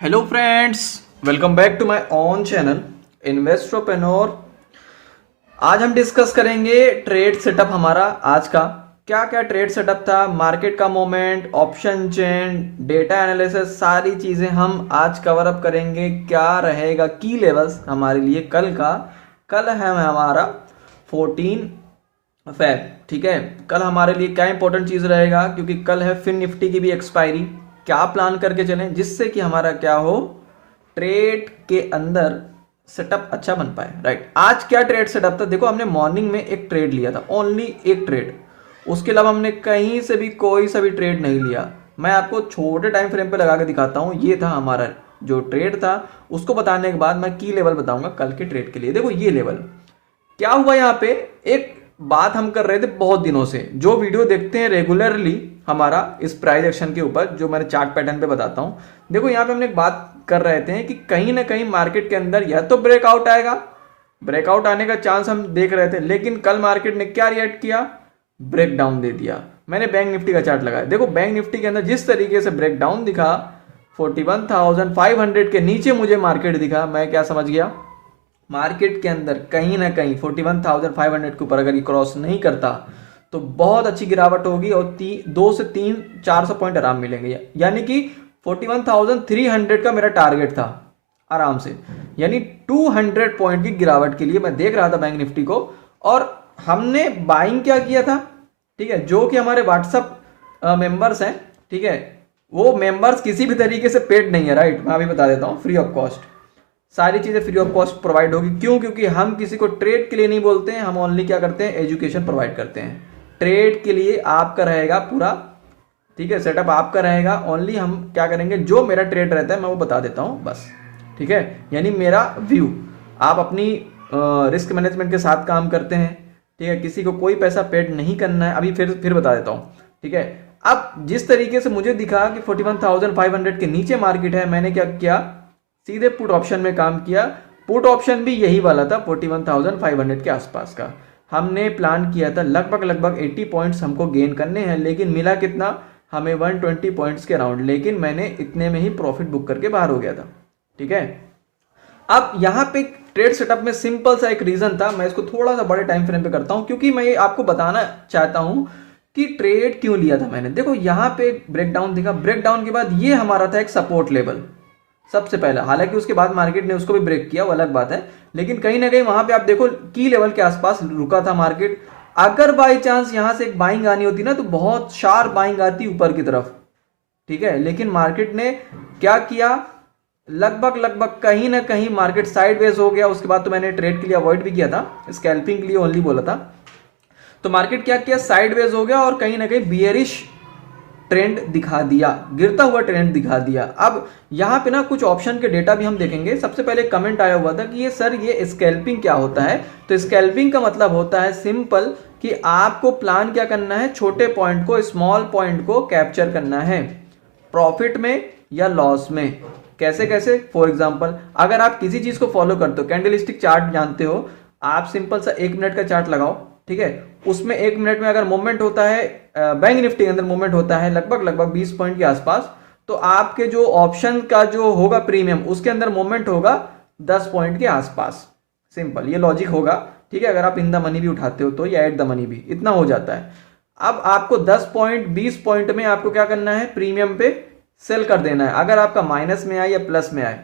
Hello friends, welcome back to my own channel investorpreneur. आज हम discuss करेंगे trade setup हमारा आज का। क्या क्या ट्रेड सेटअप था, मार्केट का moment, option chain, data analysis, सारी चीज़ें हम आज कवर अप करेंगे। क्या रहेगा की लेवल्स हमारे लिए कल का। कल है हमारा 14 फैब, ठीक है। कल हमारे लिए क्या इंपॉर्टेंट चीज़ रहेगा, क्योंकि कल है फिन निफ्टी की भी एक्सपायरी। क्या प्लान करके चलें जिससे कि हमारा क्या हो, ट्रेड के अंदर सेटअप अच्छा बन पाए। राइट, आज क्या ट्रेड सेटअप था, देखो हमने मॉर्निंग में एक ट्रेड लिया था, ओनली एक ट्रेड। उसके अलावा हमने कहीं से भी कोई सा भी ट्रेड नहीं लिया। मैं आपको छोटे टाइम फ्रेम पे लगा के दिखाता हूँ। ये था हमारा जो ट्रेड था, उसको बताने के बाद मैं की लेवल बताऊंगा कल के ट्रेड के लिए। देखो ये लेवल क्या हुआ यहाँ पे, एक बात हम कर रहे थे बहुत दिनों से। जो वीडियो देखते हैं रेगुलरली हमारा इस प्राइस एक्शन के ऊपर, जो मैंने चार्ट पैटर्न पे बताता हूं, देखो यहाँ पे हमने एक बात कर रहे थे कि कहीं ना कहीं मार्केट के अंदर या तो ब्रेकआउट आएगा, ब्रेकआउट आने का चांस हम देख रहे थे। लेकिन कल मार्केट ने क्या रिएक्ट किया, ब्रेक डाउन दे दिया। मैंने बैंक निफ्टी का चार्ट लगाया, देखो बैंक निफ्टी के अंदर जिस तरीके से ब्रेक डाउन दिखा, 41,500 के नीचे मुझे मार्केट दिखा। मैं क्या समझ गया, मार्केट के अंदर कहीं ना कहीं 41,500 के ऊपर अगर ये क्रॉस नहीं करता तो बहुत अच्छी गिरावट होगी और 2 से 3 400 पॉइंट आराम मिलेंगे। यानी कि 41,300 का मेरा टारगेट था आराम से, यानी 200 पॉइंट की गिरावट के लिए मैं देख रहा था बैंक निफ्टी को। और हमने बाइंग क्या किया था, ठीक है, जो कि हमारे व्हाट्सअप मेंबर्स हैं, ठीक है, वो मेंबर्स किसी भी तरीके से पेड नहीं है। राइट, मैं अभी बता देता हूँ, फ्री ऑफ कॉस्ट सारी चीज़ें फ्री ऑफ कॉस्ट प्रोवाइड होगी। क्यों? क्योंकि हम किसी को ट्रेड के लिए नहीं बोलते हैं, हम ओनली क्या करते हैं, एजुकेशन प्रोवाइड करते हैं। ट्रेड के लिए आपका रहेगा पूरा, ठीक है, सेटअप आपका रहेगा। ओनली हम क्या करेंगे, जो मेरा ट्रेड रहता है मैं वो बता देता हूँ बस, ठीक है। यानी मेरा व्यू, आप अपनी रिस्क मैनेजमेंट के साथ काम करते हैं, ठीक है, किसी को कोई पैसा पेड नहीं करना है। अभी फिर बता देता हूँ, ठीक है। अब जिस तरीके से मुझे दिखा कि 41,500 के नीचे मार्केट है, मैंने क्या किया, सीधे पुट ऑप्शन में काम किया। पुट ऑप्शन भी यही वाला था 41,500 के आसपास का। हमने प्लान किया था लगभग 80 पॉइंट्स हमको गेन करने हैं, लेकिन मिला कितना हमें, 120 पॉइंट्स के अराउंड। लेकिन मैंने इतने में ही प्रॉफिट बुक करके बाहर हो गया था, ठीक है। अब यहाँ पे ट्रेड सेटअप में सिंपल सा एक रीजन था, मैं इसको थोड़ा सा बड़े टाइम फ्रेम पे करता हूँ क्योंकि मैं ये आपको बताना चाहता हूँ कि ट्रेड क्यों लिया था मैंने। देखो यहाँ पे ब्रेकडाउन दिखा, ब्रेकडाउन के बाद ये हमारा था एक सपोर्ट लेवल सबसे पहला। हालांकि उसके बाद मार्केट ने उसको भी ब्रेक किया, वो अलग बात है, लेकिन कहीं ना कहीं वहां पे आप देखो की लेवल के आसपास रुका था मार्केट। अगर बाई चांस यहां से एक बाइंग आनी होती ना तो बहुत शार्प बाइंग आती ऊपर की तरफ, ठीक है। लेकिन मार्केट ने क्या किया, लगभग कहीं ना कहीं मार्केट साइडवेज हो गया। उसके बाद तो मैंने ट्रेड के लिए अवॉइड भी किया था, स्कैल्पिंग के लिए ओनली बोला था। तो मार्केट क्या किया, साइडवेज हो गया और कहीं ना कहीं बियरिश ट्रेंड दिखा दिया, गिरता हुआ ट्रेंड दिखा दिया। अब यहाँ पे ना कुछ ऑप्शन के डेटा भी हम देखेंगे। सबसे पहले कमेंट आया हुआ था कि ये सर ये स्कैल्पिंग क्या होता है। तो स्कैल्पिंग का मतलब होता है सिंपल कि आपको प्लान क्या करना है, छोटे पॉइंट को, स्मॉल पॉइंट को कैप्चर करना है प्रॉफिट में या लॉस में। कैसे कैसे, फॉर एग्जाम्पल अगर आप किसी चीज को फॉलो करते हो, कैंडलस्टिक चार्ट जानते हो आप, सिंपल सा 1 मिनट का चार्ट लगाओ, ठीक है। उसमें 1 मिनट में अगर मूवमेंट होता है, बैंक निफ्टी के अंदर मूवमेंट होता है लगभग 20 पॉइंट के आसपास, तो आपके जो ऑप्शन का जो होगा प्रीमियम, उसके अंदर मूवमेंट होगा 10 पॉइंट के आसपास। सिंपल ये लॉजिक होगा, ठीक है। अगर आप इन द मनी भी उठाते हो तो या एट द मनी भी, इतना हो जाता है। अब आपको 10 पॉइंट 20 पॉइंट में आपको क्या करना है, प्रीमियम पे सेल कर देना है, अगर आपका माइनस में आए या प्लस में आए,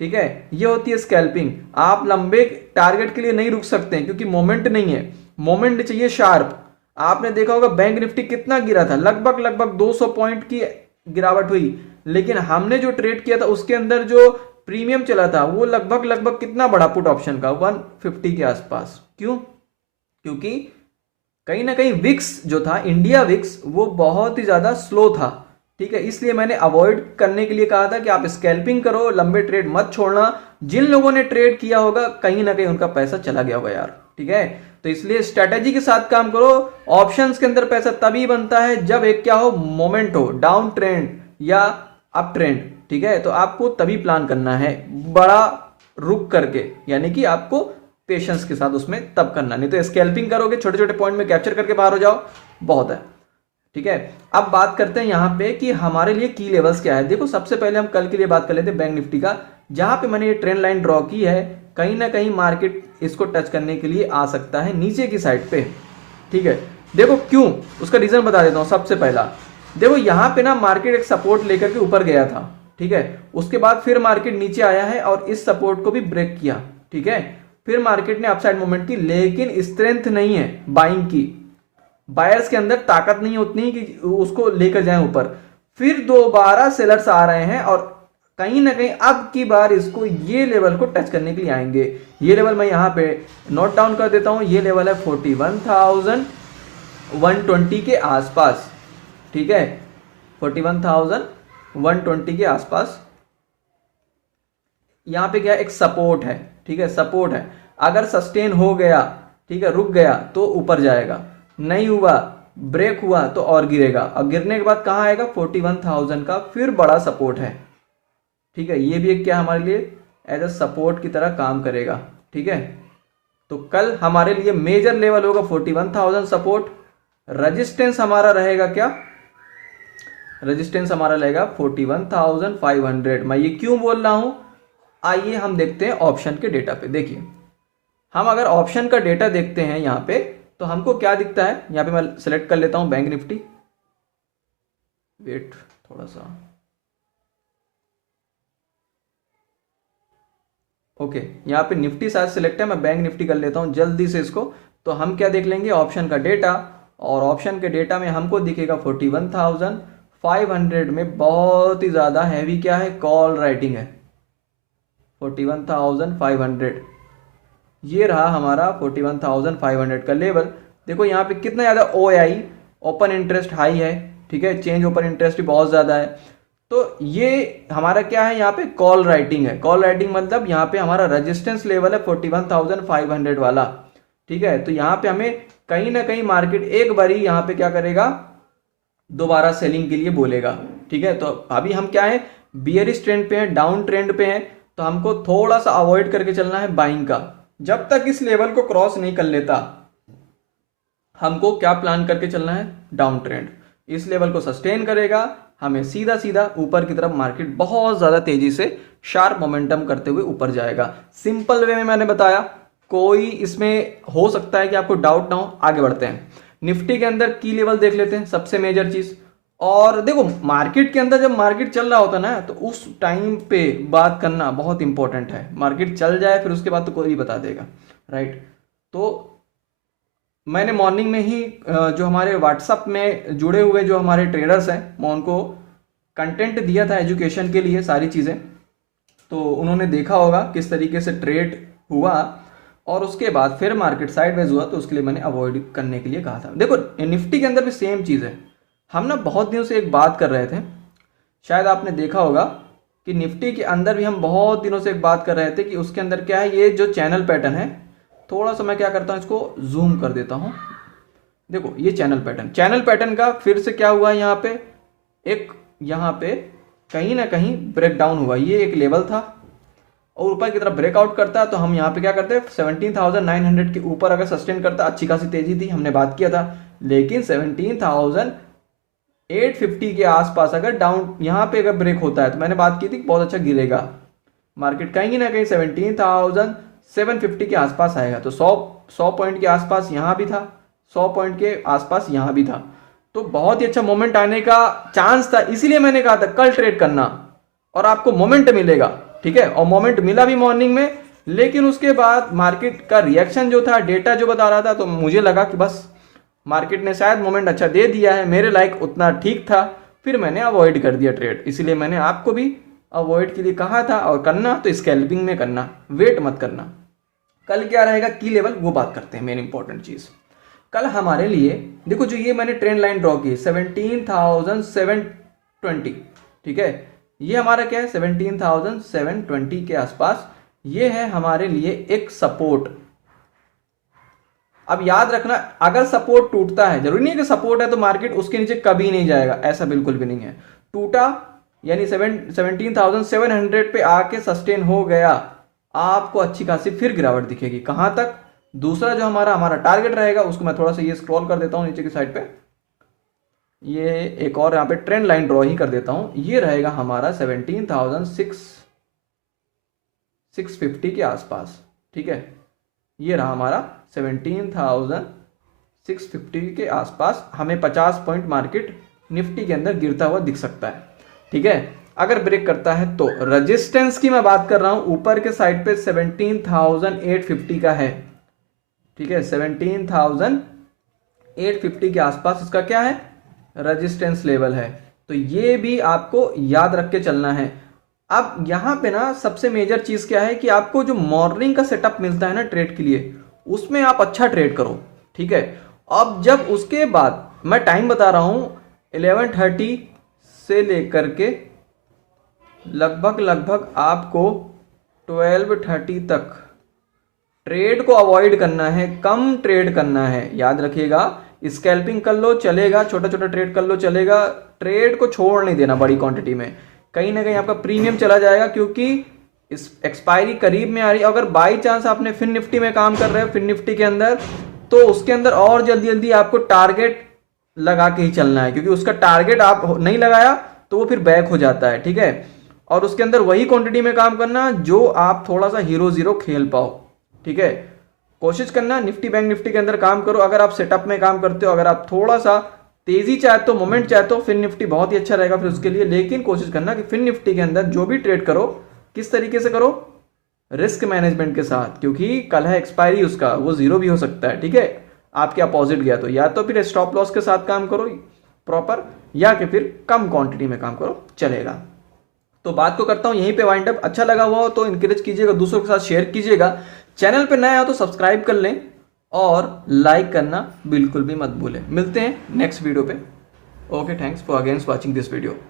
ठीक है। ये होती है स्कैल्पिंग। आप लंबे टारगेट के लिए नहीं रुक सकते हैं क्योंकि मोमेंट नहीं है, मोमेंट चाहिए शार्प। आपने देखा होगा बैंक निफ्टी कितना गिरा था, लगभग 200 पॉइंट की गिरावट हुई, लेकिन हमने जो ट्रेड किया था उसके अंदर जो प्रीमियम चला था वो लगभग कितना बड़ा, पुट ऑप्शन का 150 के आसपास। क्यों? क्योंकि कहीं ना कहीं विक्स जो था, इंडिया विक्स, वो बहुत ही ज्यादा स्लो था, ठीक है। इसलिए मैंने अवॉइड करने के लिए कहा था कि आप स्कैल्पिंग करो, लंबे ट्रेड मत छोड़ना। जिन लोगों ने ट्रेड किया होगा कहीं ना कहीं उनका पैसा चला गया होगा यार, ठीक है। तो इसलिए स्ट्रेटेजी के साथ काम करो। ऑप्शंस के अंदर पैसा तभी बनता है जब एक क्या हो, मोमेंट हो, डाउन ट्रेंड या अप ट्रेंड, ठीक है। तो आपको तभी प्लान करना है, बड़ा रुक करके, यानी कि आपको पेशेंस के साथ उसमें तब करना, नहीं तो स्कैल्पिंग करोगे छोटे छोटे पॉइंट में कैप्चर करके बाहर हो जाओ, बहुत है, ठीक है। अब बात करते हैं यहाँ पे कि हमारे लिए की लेवल्स क्या है। देखो सबसे पहले हम कल के लिए बात कर लेते हैं बैंक निफ्टी का, जहां पे मैंने ये ट्रेंड लाइन ड्रॉ की है, कहीं ना कहीं मार्केट इसको टच करने के लिए आ सकता है नीचे की साइड पे। ठीक है, देखो क्यों, उसका रीजन बता देता हूं। सबसे पहला देखो यहाँ पे ना मार्केट एक सपोर्ट लेकर के ऊपर गया था, ठीक है, उसके बाद फिर मार्केट नीचे आया है और इस सपोर्ट को भी ब्रेक किया, ठीक है, फिर मार्केट ने अपसाइड मूवमेंट की, लेकिन स्ट्रेंथ नहीं है बाइंग की, बायर्स के अंदर ताकत नहीं है उतनी कि उसको लेकर जाएं ऊपर। फिर दोबारा सेलर्स आ रहे हैं और कहीं ना कहीं अब की बार इसको ये लेवल को टच करने के लिए आएंगे। ये लेवल मैं यहाँ पे नोट डाउन कर देता हूं, ये लेवल है 41,120 के आसपास, ठीक है, 41,120 के आसपास। यहाँ पे क्या एक सपोर्ट है, ठीक है, सपोर्ट है, अगर सस्टेन हो गया, ठीक है, रुक गया तो ऊपर जाएगा, नहीं हुआ, ब्रेक हुआ तो और गिरेगा, और गिरने के बाद कहाँ आएगा 41,000 का फिर बड़ा सपोर्ट है, ठीक है, ये भी एक क्या हमारे लिए एज अ सपोर्ट की तरह काम करेगा, ठीक है। तो कल हमारे लिए मेजर लेवल होगा 41,000 सपोर्ट, रेजिस्टेंस हमारा रहेगा क्या, रेजिस्टेंस हमारा रहेगा 41,500। मैं ये क्यों बोल रहा हूं, आइए हम देखते हैं ऑप्शन के डेटा पे। देखिए हम अगर ऑप्शन का डेटा देखते हैं यहाँ पे तो हमको क्या दिखता है, यहाँ पे मैं सिलेक्ट कर लेता हूं बैंक निफ्टी, वेट थोड़ा सा, ओके, यहाँ पे निफ्टी शायद सिलेक्ट है, मैं बैंक निफ्टी कर लेता हूं जल्दी से इसको। तो हम क्या देख लेंगे ऑप्शन का डेटा, और ऑप्शन के डेटा में हमको दिखेगा 41,500 में बहुत ही ज्यादा हैवी क्या है, कॉल राइटिंग है 41,500। ये रहा हमारा 41,500 का लेवल। देखो यहाँ पे कितना ज़्यादा OI ओपन इंटरेस्ट हाई है, ठीक है, चेंज ओपन इंटरेस्ट भी बहुत ज़्यादा है। तो ये हमारा क्या है, यहाँ पे कॉल राइटिंग है, कॉल राइटिंग मतलब यहाँ पे हमारा रेजिस्टेंस लेवल है 41,500 वाला, ठीक है। तो यहाँ पे हमें कहीं ना कहीं मार्केट एक बारी यहाँ पे क्या करेगा, दोबारा सेलिंग के लिए बोलेगा, ठीक है। तो अभी हम क्या है, बियरिश ट्रेंड पे हैं, डाउन ट्रेंड पे हैं, तो हमको थोड़ा सा अवॉइड करके चलना है बाइंग का। जब तक इस लेवल को क्रॉस नहीं कर लेता हमको क्या प्लान करके चलना है, डाउन ट्रेंड। इस लेवल को सस्टेन करेगा, हमें सीधा सीधा ऊपर की तरफ मार्केट बहुत ज्यादा तेजी से शार्प मोमेंटम करते हुए ऊपर जाएगा। सिंपल वे में मैंने बताया, कोई इसमें हो सकता है कि आपको डाउट ना हो। आगे बढ़ते हैं, निफ्टी के अंदर की लेवल देख लेते हैं, सबसे मेजर चीज। और देखो मार्केट के अंदर जब मार्केट चल रहा होता ना तो उस टाइम पे बात करना बहुत इंपॉर्टेंट है। मार्केट चल जाए फिर उसके बाद तो कोई बता देगा, राइट। तो मैंने मॉर्निंग में ही जो हमारे व्हाट्सएप में जुड़े हुए जो हमारे ट्रेडर्स हैं मैं उनको कंटेंट दिया था एजुकेशन के लिए सारी चीज़ें, तो उन्होंने देखा होगा किस तरीके से ट्रेड हुआ, और उसके बाद फिर मार्केट साइडवेज हुआ तो उसके लिए मैंने अवॉइड करने के लिए कहा था। देखो निफ्टी के अंदर भी सेम चीज़ है। हम ना बहुत दिनों से एक बात कर रहे थे, शायद आपने देखा होगा कि निफ्टी के अंदर भी हम बहुत दिनों से एक बात कर रहे थे कि उसके अंदर क्या है, ये जो चैनल पैटर्न है, थोड़ा सा मैं क्या करता हूँ इसको जूम कर देता हूँ। देखो ये चैनल पैटर्न, चैनल पैटर्न का फिर से क्या हुआ, यहाँ पे एक, यहाँ पे कहीं ना कहीं ब्रेक डाउन हुआ। ये एक लेवल था और ऊपर की तरफ ब्रेकआउट करता है तो हम यहाँ पे क्या करते हैं 17,900 के ऊपर अगर सस्टेन करता, अच्छी खासी तेजी थी, हमने बात किया था। लेकिन 17,850 के आसपास अगर डाउन यहाँ पे अगर ब्रेक होता है तो मैंने बात की थी बहुत अच्छा गिरेगा मार्केट, कहीं ना कहीं 17,750 के आसपास आएगा। तो 100 पॉइंट के आसपास यहाँ भी था, 100 पॉइंट के आसपास यहाँ भी था, तो बहुत ही अच्छा मोमेंट आने का चांस था। इसीलिए मैंने कहा था कल ट्रेड करना और आपको मोमेंट मिलेगा, ठीक है। और मोमेंट मिला भी मॉर्निंग में, लेकिन उसके बाद मार्केट का रिएक्शन जो था, डेटा जो बता रहा था, तो मुझे लगा कि बस मार्केट ने शायद मोमेंट अच्छा दे दिया है, मेरे लाइक उतना ठीक था, फिर मैंने अवॉइड कर दिया ट्रेड। इसीलिए मैंने आपको भी अवॉइड के लिए कहा था, और करना तो स्कैल्पिंग में करना, वेट मत करना। कल क्या रहेगा की लेवल, वो बात करते हैं। मेन इंपॉर्टेंट चीज कल हमारे लिए, देखो जो ये मैंने ट्रेंड लाइन ड्रॉ की 17,720, ठीक है, ये हमारा क्या है 17,720 के आसपास, ये है हमारे लिए एक सपोर्ट। अब याद रखना, अगर सपोर्ट टूटता है, जरूरी नहीं है कि सपोर्ट है तो मार्केट उसके नीचे कभी नहीं जाएगा, ऐसा बिल्कुल भी नहीं है। टूटा यानी 17,700 पे आके सस्टेन हो गया, आपको अच्छी खासी फिर गिरावट दिखेगी। कहां तक, दूसरा जो हमारा टारगेट रहेगा उसको मैं थोड़ा सा ये स्क्रॉल कर देता हूं नीचे की साइड पे, ये एक और यहाँ पे ट्रेंड लाइन ड्रॉ ही कर देता हूँ, ये रहेगा हमारा 17,650 के आसपास। ठीक है, ये रहा हमारा 17,650 के आसपास। हमें 50 पॉइंट मार्केट निफ्टी के अंदर गिरता हुआ दिख सकता है। ठीक है, अगर ब्रेक करता है तो रेजिस्टेंस की मैं बात कर रहा हूं, ऊपर के साइड पे 17,850 का है। ठीक है, 17,850 के आसपास इसका क्या है, रेजिस्टेंस लेवल है। तो ये भी आपको याद रख के चलना है। अब यहां पे ना सबसे मेजर चीज क्या है कि आपको जो मॉर्निंग का सेटअप मिलता है ना ट्रेड के लिए, उसमें आप अच्छा ट्रेड करो। ठीक है, अब जब उसके बाद मैं टाइम बता रहा हूं 11:30 से लेकर के लगभग आपको 12:30 तक ट्रेड को अवॉइड करना है, कम ट्रेड करना है। याद रखिएगा, स्कैल्पिंग कर लो चलेगा, छोटा छोटा ट्रेड कर लो चलेगा, ट्रेड को छोड़ नहीं देना बड़ी क्वांटिटी में। कहीं ना कहीं आपका प्रीमियम चला जाएगा, क्योंकि इस एक्सपायरी करीब में आ रही है। अगर बाई चांस आपने फिन निफ्टी में काम कर रहे हो, फिन निफ्टी के अंदर, तो उसके अंदर और जल्दी जल्दी आपको टारगेट लगा के ही चलना है, क्योंकि उसका टारगेट आप नहीं लगाया तो वो फिर बैक हो जाता है। ठीक है, और उसके अंदर वही क्वांटिटी में काम करना जो आप थोड़ा सा हीरो जीरो खेल पाओ। ठीक है, कोशिश करना निफ्टी बैंक निफ्टी के अंदर काम करो। अगर आप सेटअप में काम करते हो, अगर आप थोड़ा सा तेजी चाहते हो, मोमेंट चाहते हो, फिन निफ्टी बहुत ही अच्छा रहेगा फिर उसके लिए। लेकिन कोशिश करना कि फिन निफ्टी के अंदर जो भी ट्रेड करो, किस तरीके से करो, रिस्क मैनेजमेंट के साथ, क्योंकि कल है एक्सपायरी उसका, वो जीरो भी हो सकता है। ठीक है, आपके अपोजिट गया तो या तो फिर स्टॉप लॉस के साथ काम करो प्रॉपर, या कि फिर कम क्वांटिटी में काम करो, चलेगा। तो बात को करता हूं यहीं पे वाइंड अप। अच्छा लगा हुआ हो तो इंकरेज कीजिएगा, दूसरों के साथ शेयर कीजिएगा। चैनल पे नया हो तो सब्सक्राइब कर लें और लाइक करना बिल्कुल भी मत भूलें। मिलते हैं नेक्स्ट वीडियो पे। Okay, thanks for again watching this video.